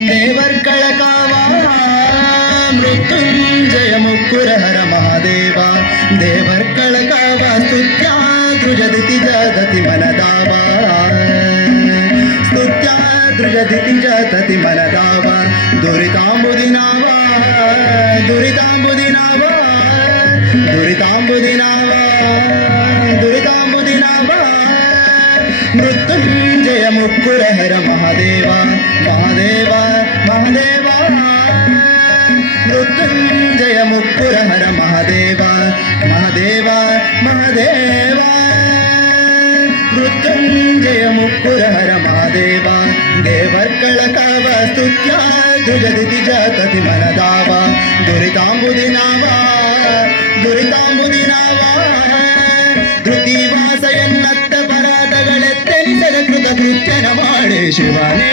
देवर्कळ कावा मृत्युंजय मुक्कुर हर महादेवा देवर्कळ कावा स्तुत्या दृजदिति जदति मनदावा स्तुत्या दृजदिति जदति मनदावा दुरितांबुदिनावा दुरितांबुदिनावा दुरितांबुदिनावा दुरितांबुदिनावा मृत्युंजय मुक्कुर हर महादेवा महादेवा महादेवा मृत्युंजय मुक्कुर हर महादेवा महादेवा महादेवा मृत्युंजय मुक्कुर हर महादेवा देवर्कळ कावा स्तुत्या दृजदिति जतति मनदावा दुरितांबुदिनावा दुरितांबुदिनावा ಧೃತಿವಾಸೆಯನ್ನತ್ತ ಪರಾತಗಳೆತ್ತೆನಿಸದ ಕೃತಕೃತ್ಯನ ಮಾಡೆ ಶಿವನೇ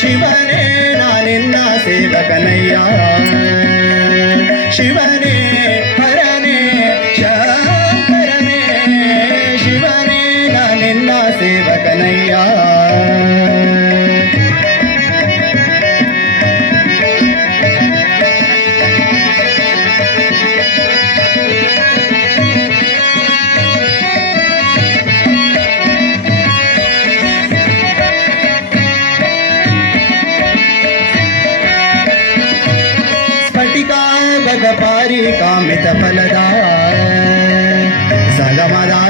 ಶಿವನೇ ನಾನೆನ್ನ ಸೇವಕನಯ್ಯ ಶಿವನೇ ಹರನೇ ಶಂಕರನೇ ಶಿವನೇ ನಾನೆನ್ನ ಸೇವಕನಯ್ಯ पारी कामित फलदा सगमदा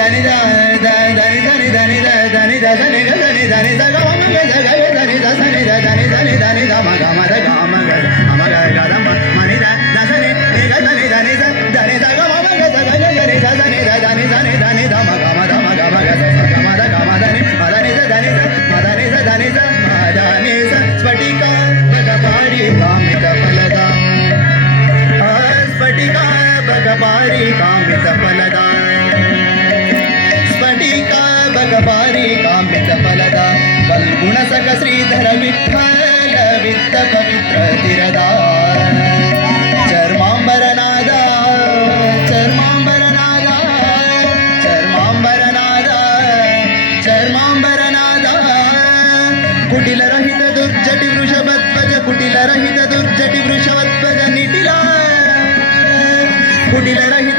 धनि धनि धनि धनि धनि धनि धनि धनि सगम जगय धनि धनि धनि धनि धनि धम गम गम अमग गदम मनि धनि धनि धनि धनि सगम जगय धनि धनि धनि धनि धनि धम गम गम गम गम धनि मदनि धनि मदनि धनि धनि स्फटिका भगपारी कामित फलदा स्फटिका भगपारी कामित फलदा स्फटिका भगपारी कामित फलदा बलगुण सख श्रीधर विठ्ठल वित्त पवित्र तिरदा चर्मांबरनादा चर्मांबरनादा चर्मांबरनादा चर्मांबरनादा कुटिल रहित दुर्जटि वृषभध्वज कुटिल रहित दुर्जटि वृषभध्वज निटिला कुटिल रहित